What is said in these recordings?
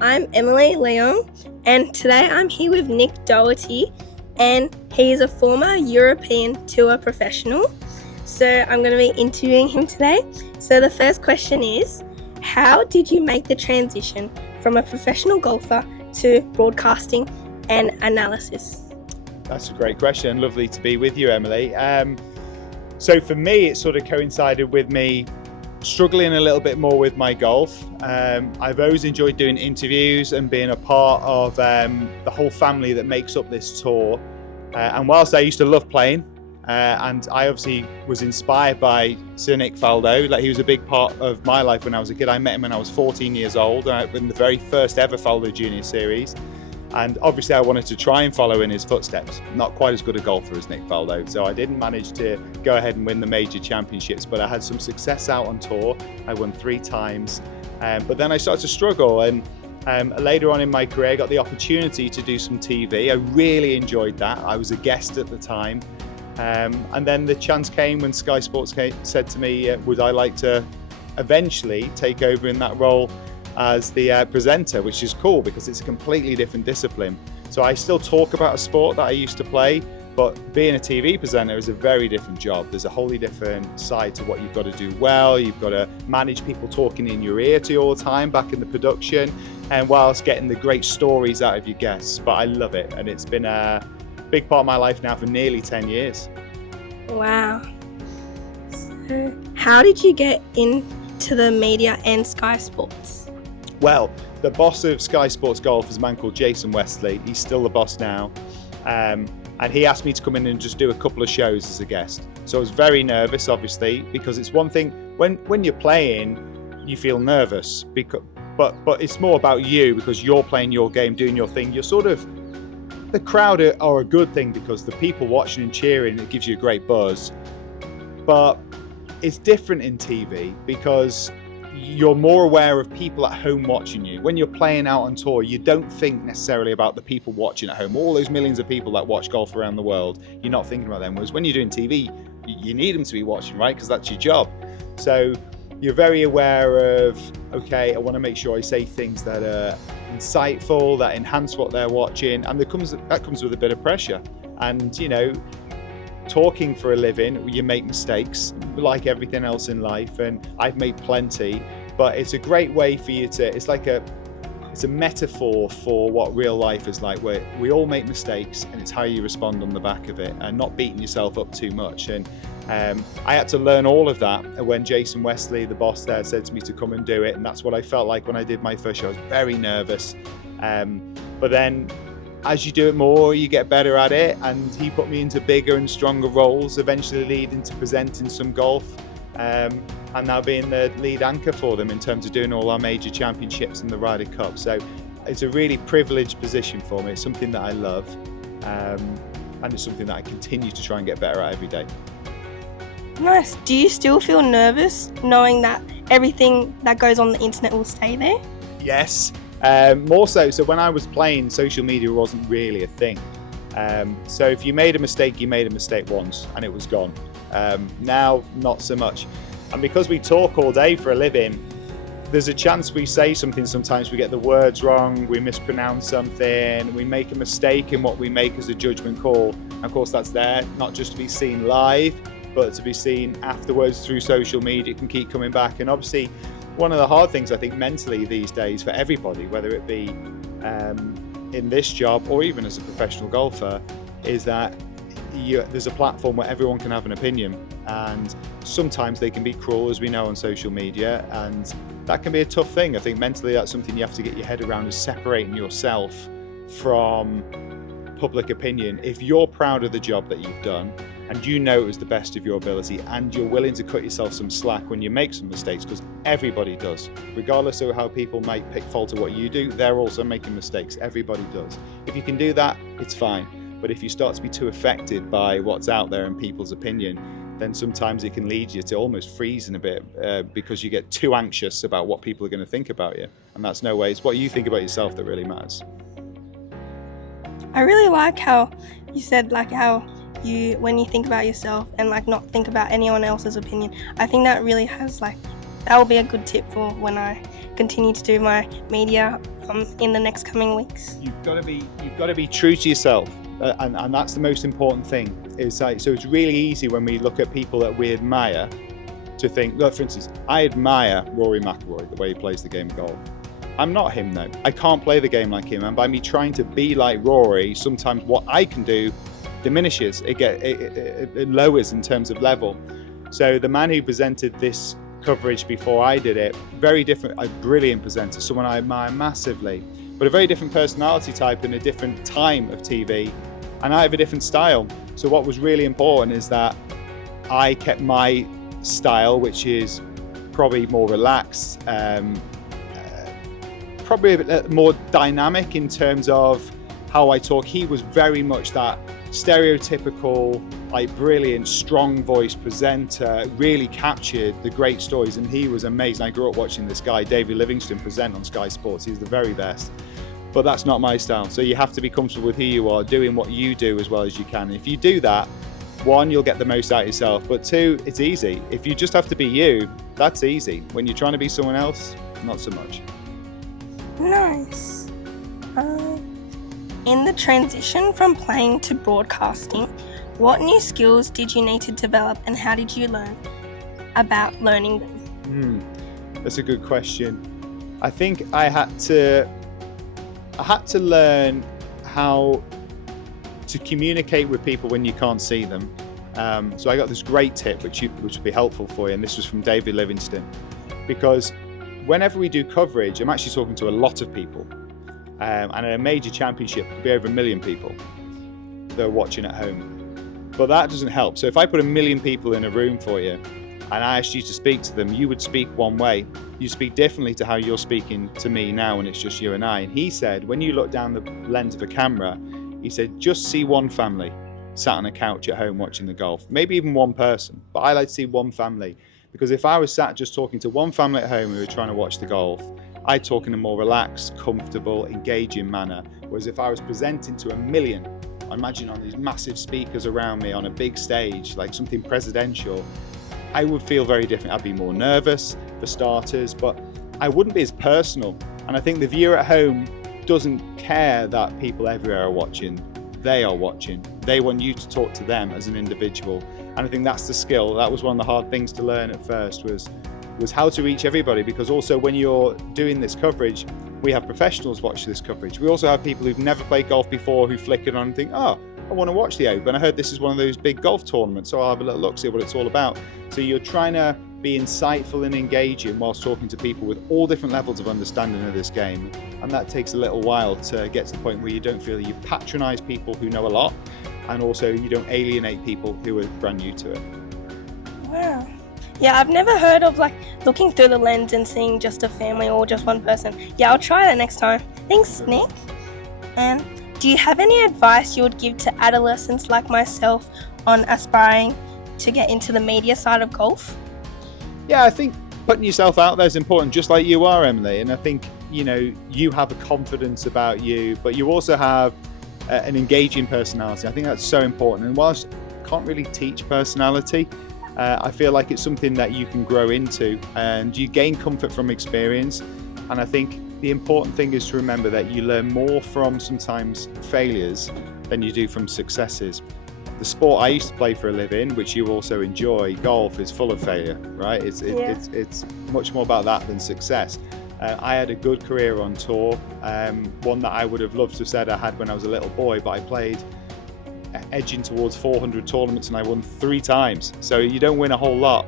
I'm Emily Leong, and today I'm here with Nick Dougherty, and he's a former European tour professional. So I'm going to be interviewing him today. So the first question is, how did you make the transition from a professional golfer to broadcasting and analysis? That's a great question. Lovely to be with you, Emily. So for me, it sort of coincided with me struggling a little bit more with my golf. I've always enjoyed doing interviews and being a part of the whole family that makes up this tour. And whilst I used to love playing, and I obviously was inspired by Sir Nick Faldo, like he was a big part of my life when I was a kid. I met him when I was 14 years old in the very first ever Faldo Junior Series. And obviously I wanted to try and follow in his footsteps. Not quite as good a golfer as Nick Faldo, so I didn't manage to go ahead and win the major championships, but I had some success out on tour. I won 3 times, but then I started to struggle, and later on in my career I got the opportunity to do some TV. I really enjoyed that. I was a guest at the time, and then the chance came when Sky Sports said to me, would I like to eventually take over in that role as the presenter, which is cool because it's a completely different discipline. So I still talk about a sport that I used to play, but being a TV presenter is a very different job. There's a wholly different side to what you've got to do well. You've got to manage people talking in your ear to you all the time back in the production, and whilst getting the great stories out of your guests. But I love it, and it's been a big part of my life now for nearly 10 years. Wow. So how did you get into the media and Sky Sports? Well, the boss of Sky Sports Golf is a man called Jason Wesley. He's still the boss now. And he asked me to come in and just do a couple of shows as a guest. So I was very nervous, obviously, because it's one thing, when you're playing, you feel nervous, but it's more about you because you're playing your game, doing your thing. You're sort of, the crowd are a good thing because the people watching and cheering, it gives you a great buzz. But it's different in TV because you're more aware of people at home watching you. When you're playing out on tour, you don't think necessarily about the people watching at home. All those millions of people that watch golf around the world, you're not thinking about them. Whereas when you're doing TV, you need them to be watching, right? Because that's your job. So you're very aware of, okay, I want to make sure I say things that are insightful, that enhance what they're watching. And that comes with a bit of pressure. And, you know, talking for a living, you make mistakes like everything else in life, and I've made plenty, but it's a great way for you to, it's a metaphor for what real life is like, where we all make mistakes and it's how you respond on the back of it and not beating yourself up too much. And I had to learn all of that when Jason Wesley, the boss there, said to me to come and do it, and that's what I felt like when I did my first show. I was very nervous, but then as you do it more, you get better at it, and he put me into bigger and stronger roles, eventually leading to presenting some golf, and now being the lead anchor for them in terms of doing all our major championships and the Ryder Cup. So it's a really privileged position for me. It's something that I love, and it's something that I continue to try and get better at every day. Nice. Do you still feel nervous knowing that everything that goes on the internet will stay there? Yes. More so. So when I was playing, social media wasn't really a thing. So if you made a mistake, you made a mistake once and it was gone. Now, not so much. And because we talk all day for a living, there's a chance we say something, sometimes we get the words wrong, we mispronounce something, we make a mistake in what we make as a judgment call. And of course, that's there, not just to be seen live, but to be seen afterwards through social media. It can keep coming back. And obviously, one of the hard things I think mentally these days for everybody, whether it be in this job or even as a professional golfer, is that there's a platform where everyone can have an opinion, and sometimes they can be cruel, as we know, on social media, and that can be a tough thing. I think mentally that's something you have to get your head around, is separating yourself from public opinion. If you're proud of the job that you've done and you know it was the best of your ability, and you're willing to cut yourself some slack when you make some mistakes, because everybody does, regardless of how people might pick fault of what you do, they're also making mistakes. Everybody does. If you can do that, it's fine. But if you start to be too affected by what's out there and people's opinion, then sometimes it can lead you to almost freezing a bit because you get too anxious about what people are going to think about you. And that's no way. It's what you think about yourself that really matters. I really like how you said, like, how when you think about yourself and like not think about anyone else's opinion. I think that really has like that will be a good tip for when I continue to do my media in the next coming weeks. You've got to be true to yourself, and that's the most important thing. Is like, so it's really easy when we look at people that we admire to think, look, for instance, I admire Rory McIlroy, the way he plays the game of golf. I'm not him though. I can't play the game like him, and by me trying to be like Rory, sometimes what I can do diminishes. It lowers in terms of level. So the man who presented this coverage before I did it, very different, a brilliant presenter, someone I admire massively, but a very different personality type in a different time of TV, and I have a different style. So what was really important is that I kept my style, which is probably more relaxed, probably a bit more dynamic in terms of how I talk. He was very much that stereotypical, like brilliant, strong voice presenter, really captured the great stories, and he was amazing. I grew up watching this guy, David Livingston, present on Sky Sports. He's the very best. But that's not my style. So you have to be comfortable with who you are, doing what you do as well as you can. And if you do that, one, you'll get the most out of yourself, but two, it's easy. If you just have to be you, that's easy. When you're trying to be someone else, not so much. Nice. In the transition from playing to broadcasting, what new skills did you need to develop, and how did you learn about learning them? That's a good question. I think I had to learn how to communicate with people when you can't see them. So I got this great tip which will be helpful for you, and this was from David Livingston, because whenever we do coverage, I'm actually talking to a lot of people, and at a major championship it could be over 1 million people that are watching at home, but that doesn't help. So if I put 1 million people in a room for you and I asked you to speak to them, you would speak one way. You speak differently to how you're speaking to me now when it's just you and I. And he said, when you look down the lens of a camera, he said, just see one family sat on a couch at home watching the golf, maybe even one person, but I like to see one family, because if I was sat just talking to one family at home who were trying to watch the golf, I talk in a more relaxed, comfortable, engaging manner. Whereas if I was presenting to 1 million, I imagine on these massive speakers around me on a big stage, like something presidential, I would feel very different. I'd be more nervous for starters, but I wouldn't be as personal. And I think the viewer at home doesn't care that people everywhere are watching. They are watching. They want you to talk to them as an individual. And I think that's the skill. That was one of the hard things to learn at first, was how to reach everybody, because also when you're doing this coverage, we have professionals watch this coverage. We also have people who've never played golf before who flick it on and think, oh, I want to watch the Open. I heard this is one of those big golf tournaments, so I'll have a little look, see what it's all about. So you're trying to be insightful and engaging whilst talking to people with all different levels of understanding of this game. And that takes a little while to get to the point where you don't feel you patronise people who know a lot, and also you don't alienate people who are brand new to it. Wow. Yeah, I've never heard of like looking through the lens and seeing just a family or just one person. Yeah, I'll try that next time. Thanks, Nick. And do you have any advice you would give to adolescents like myself on aspiring to get into the media side of golf? Yeah, I think putting yourself out there is important, just like you are, Emily. And I think, you know, you have a confidence about you, but you also have an engaging personality. I think that's so important. And whilst I can't really teach personality, I feel like it's something that you can grow into, and you gain comfort from experience. And I think the important thing is to remember that you learn more from sometimes failures than you do from successes. The sport I used to play for a living, which you also enjoy, golf, is full of failure, right? It's much more about that than success. I had a good career on tour, one that I would have loved to have said I had when I was a little boy, but I played edging towards 400 tournaments and I won 3 times. So you don't win a whole lot.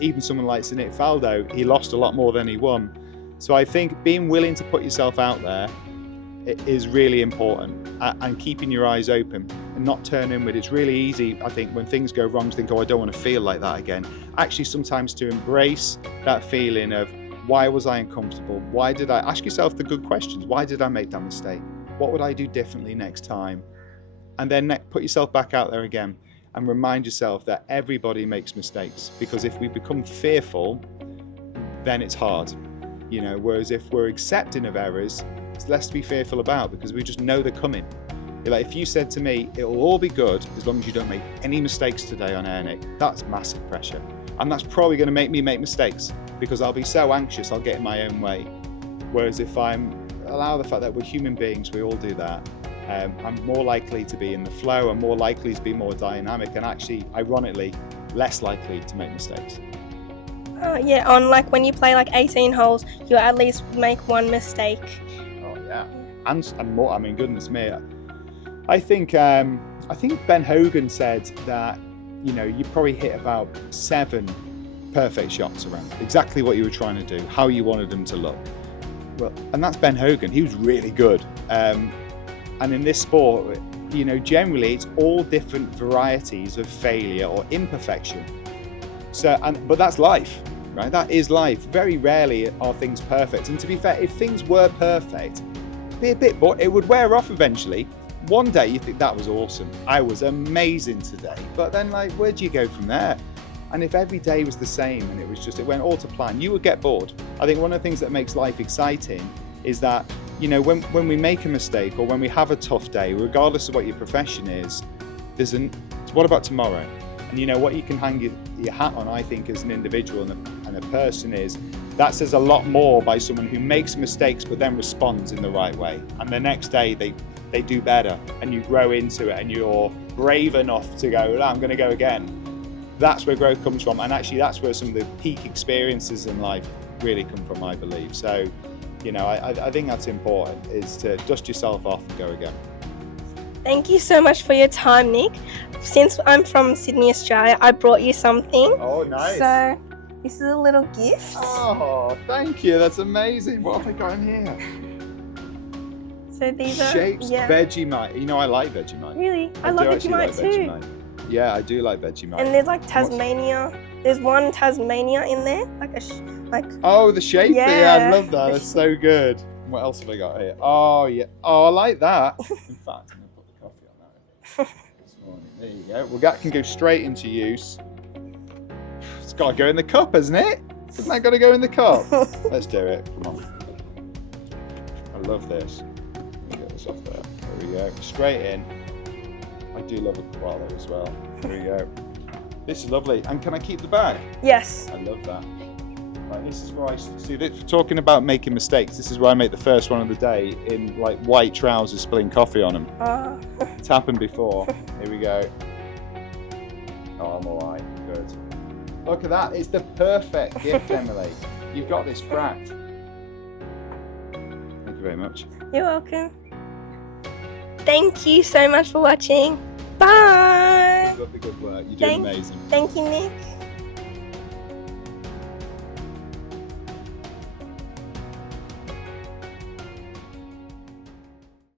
Even someone like Faldo, he lost a lot more than he won. So I think being willing to put yourself out there is really important, and keeping your eyes open and not turn inward. It's really easy, I think, when things go wrong to think, oh, I don't want to feel like that again. Actually, sometimes to embrace that feeling of, why was I uncomfortable? Why did I ask yourself the good questions? Why did I make that mistake? What would I do differently next time? And then put yourself back out there again and remind yourself that everybody makes mistakes, because if we become fearful, then it's hard, you know, whereas if we're accepting of errors, it's less to be fearful about, because we just know they're coming. Like if you said to me, it'll all be good as long as you don't make any mistakes today on air, Nick, that's massive pressure. And that's probably going to make me make mistakes. because I'll be so anxious I'll get in my own way. Whereas if I'm allow the fact that we're human beings, we all do that, I'm more likely to be in the flow, I'm more likely to be more dynamic, and actually, ironically, less likely to make mistakes. Yeah, on like when you play like 18 holes, you at least make one mistake. Oh yeah, and more. I mean, goodness me, I think Ben Hogan said that you probably hit about 7 perfect shots around, exactly what you were trying to do, how you wanted them to look. Well, and that's Ben Hogan. He was really good. And in this sport, generally it's all different varieties of failure or imperfection. So, but that's life, right? That is life. Very rarely are things perfect. And to be fair, if things were perfect, it'd be a bit, but it would wear off eventually. One day you think that was awesome. I was amazing today. But then where do you go from there? And if every day was the same and it went all to plan, you would get bored. I think one of the things that makes life exciting is that, when we make a mistake or when we have a tough day, regardless of what your profession is, what about tomorrow? And what you can hang your hat on, I think, as an individual and a person is, that says a lot more by someone who makes mistakes but then responds in the right way. And the next day they do better and you grow into it and you're brave enough to go, I'm going to go again. That's where growth comes from, and actually that's where some of the peak experiences in life really come from, I believe. So, I think that's important, is to dust yourself off and go again. Thank you so much for your time, Nick. Since I'm from Sydney, Australia, I brought you something. Oh, nice. So this is a little gift. Oh, thank you. That's amazing. What have I got in here? So these are shapes, Vegemite. I like Vegemite. Really? I love Vegemite too. Vegemite. Yeah, I do like Vegemite. And there's like Tasmania. There's one Tasmania in there, Oh, the shape. Yeah, I love that. That's so good. What else have I got here? Oh yeah. Oh, I like that. In fact, I'm gonna put the coffee on that. This morning. There you go. Well, that can go straight into use. It's got to go in the cup, hasn't it? Doesn't that got to go in the cup? Let's do it. Come on. I love this. Let me get this off there. There we go. Straight in. I do love a koala as well. There we go. This is lovely. And can I keep the bag? Yes. I love that. Right, this is where I see this, talking about making mistakes. This is where I make the first one of the day in white trousers, spilling coffee on them. It's happened before. Here we go. Oh, I'm all right. Good. Look at that. It's the perfect gift, Emily. You've got this cracked. Thank you very much. You're welcome. Thank you so much for watching. Bye. Keep up the good work. You're doing amazing. Thank you, Nick.